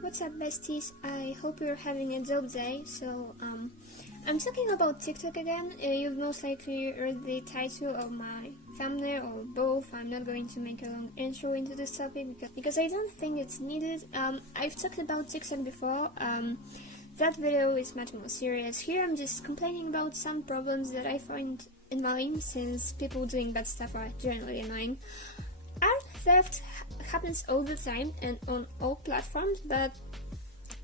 What's up, besties? I hope you're having a dope day. I'm talking about TikTok again. You've most likely read the title of my thumbnail or both. I'm not going to make a long intro into this topic because I don't think it's needed. I've talked about TikTok before. That video is much more serious. Here I'm just complaining about some problems that I find annoying, since people doing bad stuff are generally annoying. Art theft happens all the time and on all platforms, but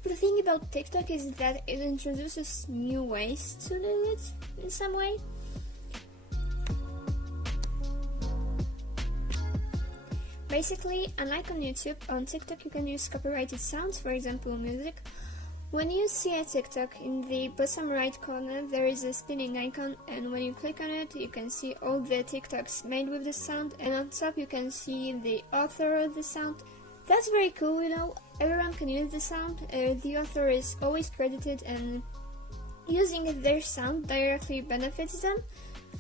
the thing about TikTok is that it introduces new ways to do it in some way. Basically, unlike on YouTube, on TikTok you can use copyrighted sounds, for example music. When you see a TikTok, in the bottom right corner there is a spinning icon, and when you click on it you can see all the TikToks made with this sound, and on top you can see the author of the sound. That's very cool, you know, everyone can use the sound, the author is always credited, and using their sound directly benefits them.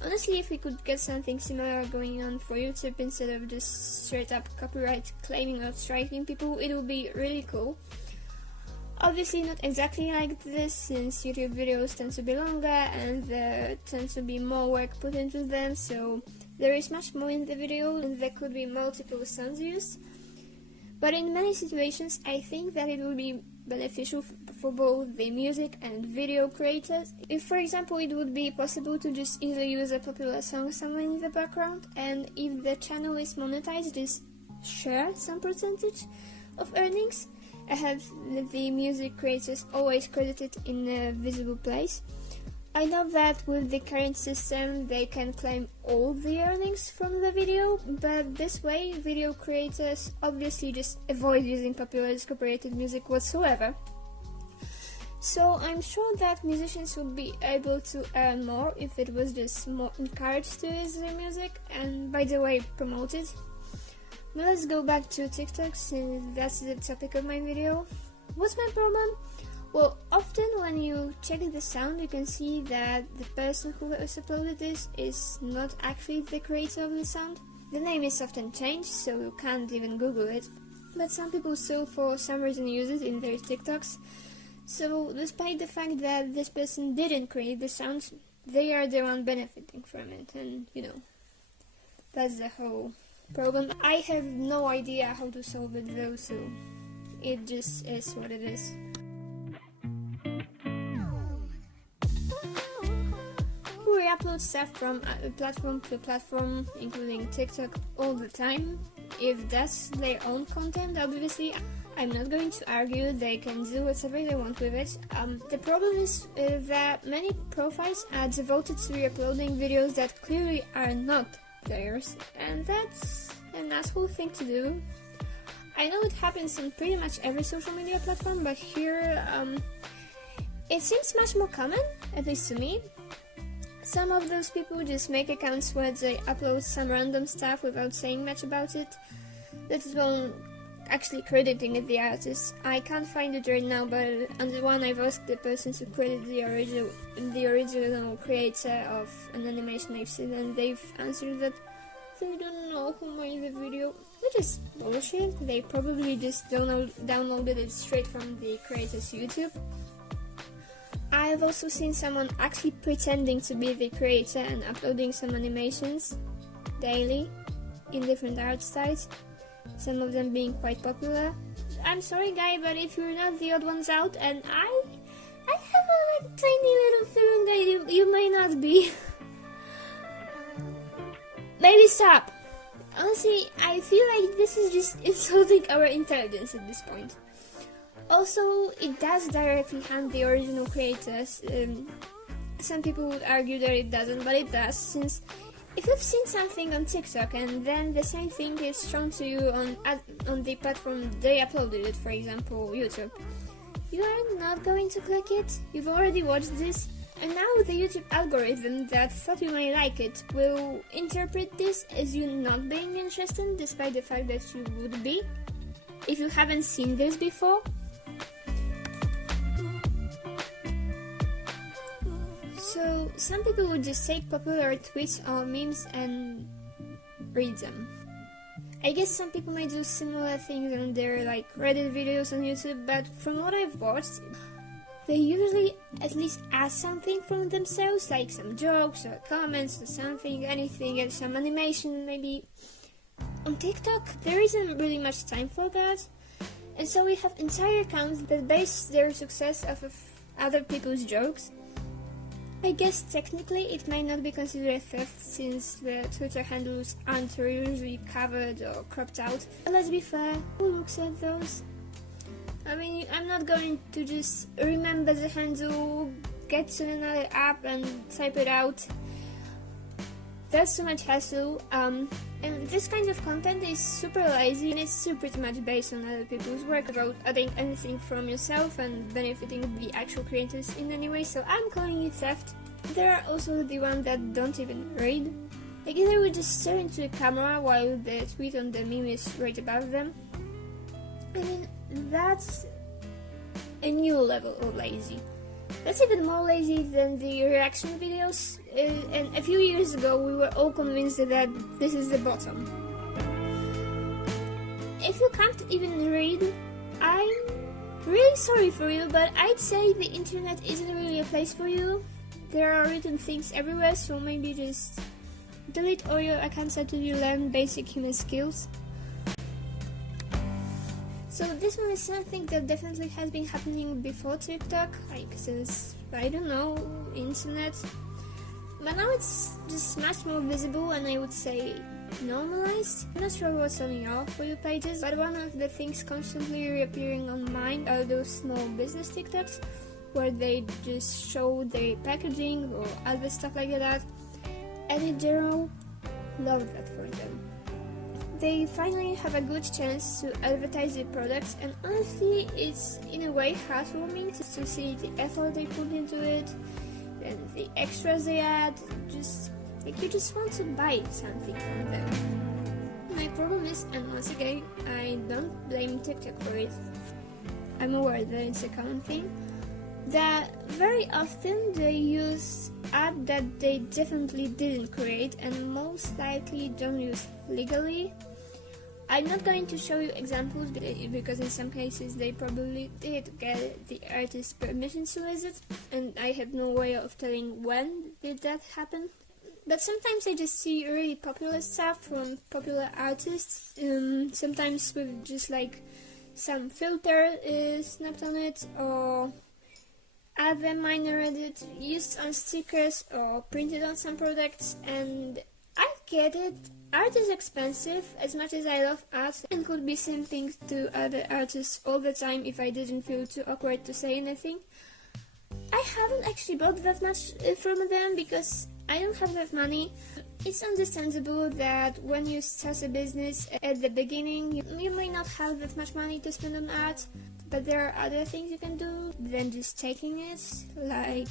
Honestly, if we could get something similar going on for YouTube instead of just straight up copyright claiming or striking people, it would be really cool. Obviously not exactly like this, since YouTube videos tend to be longer and there tends to be more work put into them, so there is much more in the video and there could be multiple sounds used. But in many situations I think that it will be beneficial for both the music and video creators. If, for example, it would be possible to just either use a popular song somewhere in the background, and if the channel is monetized, just share some percentage of earnings. I have the music creators always credited in a visible place. I know that with the current system they can claim all the earnings from the video, but this way video creators obviously just avoid using popular copyrighted music whatsoever. So I'm sure that musicians would be able to earn more if it was just more encouraged to use their music, and by the way, promoted. Now let's go back to TikTok, since that's the topic of my video. What's my problem? Well, often when you check the sound, you can see that the person who has uploaded this is not actually the creator of the sound. The name is often changed, so you can't even Google it, but some people still for some reason use it in their TikToks. So despite the fact that this person didn't create the sound, they are the one benefiting from it, and you know, that's the whole problem. I have no idea how to solve it though, so it just is what it is. We upload stuff from platform to platform, including TikTok, all the time. If that's their own content, obviously I'm not going to argue, they can do whatever they want with it. The problem is that many profiles are devoted to re-uploading videos that clearly are not theirs, and that's an asshole thing to do. I know it happens on pretty much every social media platform, but here it seems much more common, at least to me. Some of those people just make accounts where they upload some random stuff without saying much about it, let alone actually crediting the artist. I can't find it right now, but on the one I've asked the person to credit the original creator of an animation I've seen, and they've answered that they don't know who made the video, which is bullshit. They probably just downloaded it straight from the creator's YouTube. I've also seen someone actually pretending to be the creator and uploading some animations daily in different art styles, some of them being quite popular. I'm sorry guy, but if you're not the odd ones out, and I have a tiny little feeling that you may not be, maybe stop. Honestly, I feel like this is just insulting our intelligence at this point. Also, it does directly harm the original creators. Some people would argue that it doesn't, but it does, since if you've seen something on TikTok and then the same thing is shown to you on the platform they uploaded it, for example YouTube, you are not going to click it. You've already watched this, and now the YouTube algorithm that thought you might like it will interpret this as you not being interested, despite the fact that you would be if you haven't seen this before. So some people would just take popular tweets or memes and read them. I guess some people may do similar things on their like Reddit videos on YouTube, but from what I've watched, they usually at least add something from themselves, like some jokes or comments or something, anything, and some animation maybe. On TikTok, there isn't really much time for that, and so we have entire accounts that base their success off of other people's jokes. I guess technically it might not be considered theft since the Twitter handles aren't usually covered or cropped out. But let's be fair, who looks at those? I mean, I'm not going to just remember the handle, get to another app and type it out. That's too much hassle. And this kind of content is super lazy and it's pretty much based on other people's work without adding anything from yourself and benefiting the actual creators in any way, so I'm calling it theft. There are also the ones that don't even read. Like either we just stare into the camera while the tweet on the meme is right above them. I mean, that's a new level of lazy. That's even more lazy than the reaction videos, and a few years ago we were all convinced that this is the bottom. If you can't even read, I'm really sorry for you, but I'd say the internet isn't really a place for you. There are written things everywhere, so maybe just delete all your accounts until you learn basic human skills. So this one is something that definitely has been happening before TikTok, like since, I don't know, internet. But now it's just much more visible and I would say normalized. I'm not sure what's on your For You pages, but one of the things constantly reappearing on mine are those small business TikToks where they just show their packaging or other stuff like that. And in general, love that for them. They finally have a good chance to advertise their products, and honestly it's in a way heartwarming to see the effort they put into it and the extras they add. Just like you just want to buy something from them. My problem is, and once again I don't blame TikTok for it, I'm aware that it's a common thing, that very often they use ads that they definitely didn't create and most likely don't use legally. I'm not going to show you examples because in some cases they probably did get the artist's permission to use it, and I have no way of telling when did that happen. But sometimes I just see really popular stuff from popular artists, sometimes with just like some filter snapped on it or other minor edit used on stickers or printed on some products, and I get it. Art is expensive, as much as I love art and could be simping to other artists all the time if I didn't feel too awkward to say anything. I haven't actually bought that much from them because I don't have that money. It's understandable that when you start a business at the beginning, you may not have that much money to spend on art, but there are other things you can do than just taking it, like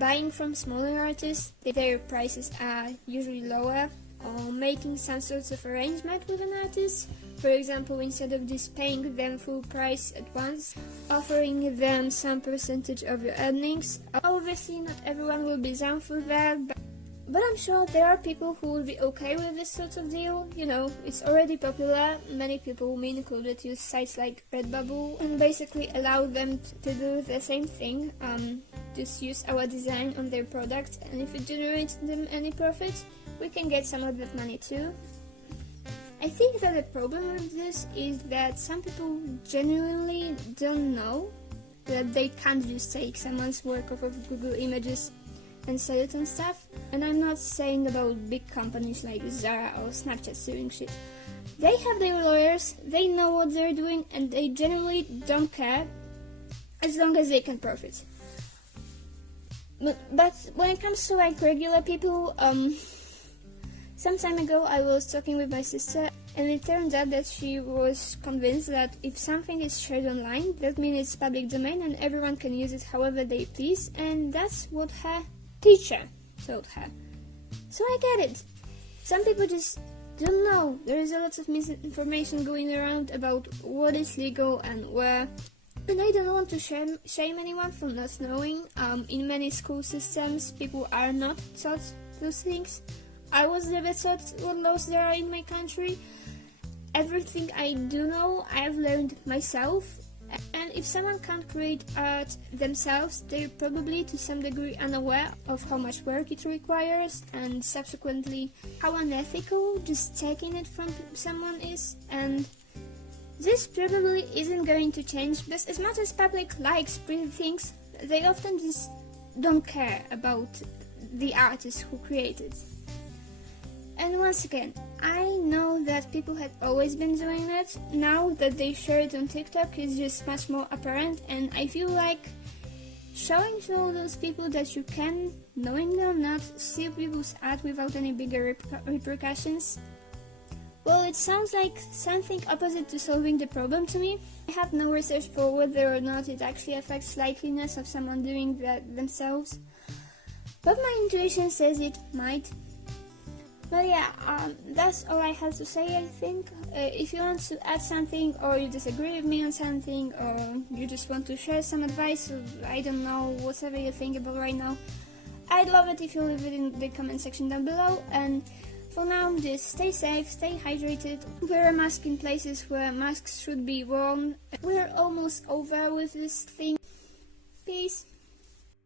buying from smaller artists. Their prices are usually lower, or making some sorts of arrangement with an artist. For example, instead of just paying them full price at once, offering them some percentage of your earnings. Obviously not everyone will be down for that, but I'm sure there are people who will be okay with this sort of deal. You know, it's already popular. Many people, me included, use sites like Redbubble and basically allow them to do the same thing. Just use our design on their product, and if it generates them any profit, we can get some of that money too. I think that the problem with this is that some people genuinely don't know that they can't just take someone's work off of Google Images and sell it and stuff. And I'm not saying about big companies like Zara or Snapchat doing shit. They have their lawyers, they know what they're doing, and they genuinely don't care as long as they can profit. But when it comes to like regular people, some time ago I was talking with my sister, and it turned out that she was convinced that if something is shared online, that means it's public domain and everyone can use it however they please, and that's what her teacher told her. So I get it. Some people just don't know. There is a lot of misinformation going around about what is legal and where. And I don't want to shame anyone for not knowing. In many school systems, people are not taught those things. I was a bit taught what laws there are in my country. Everything I do know, I've learned myself. And if someone can't create art themselves, they're probably to some degree unaware of how much work it requires and subsequently how unethical just taking it from someone is. And this probably isn't going to change because as much as public likes pretty things, they often just don't care about the artist who created. And once again, I know that people had always been doing it. Now that they share it on TikTok is just much more apparent, and I feel like showing to all those people that you can, knowingly or not, steal people's art without any bigger repercussions. Well, it sounds like something opposite to solving the problem to me. I have no research for whether or not it actually affects likeliness of someone doing that themselves, but my intuition says it might. But yeah, that's all I have to say, I think. If you want to add something, or you disagree with me on something, or you just want to share some advice, or I don't know, whatever you think about right now, I'd love it if you leave it in the comment section down below. And for now, just stay safe, stay hydrated, wear a mask in places where masks should be worn. We're almost over with this thing. Peace.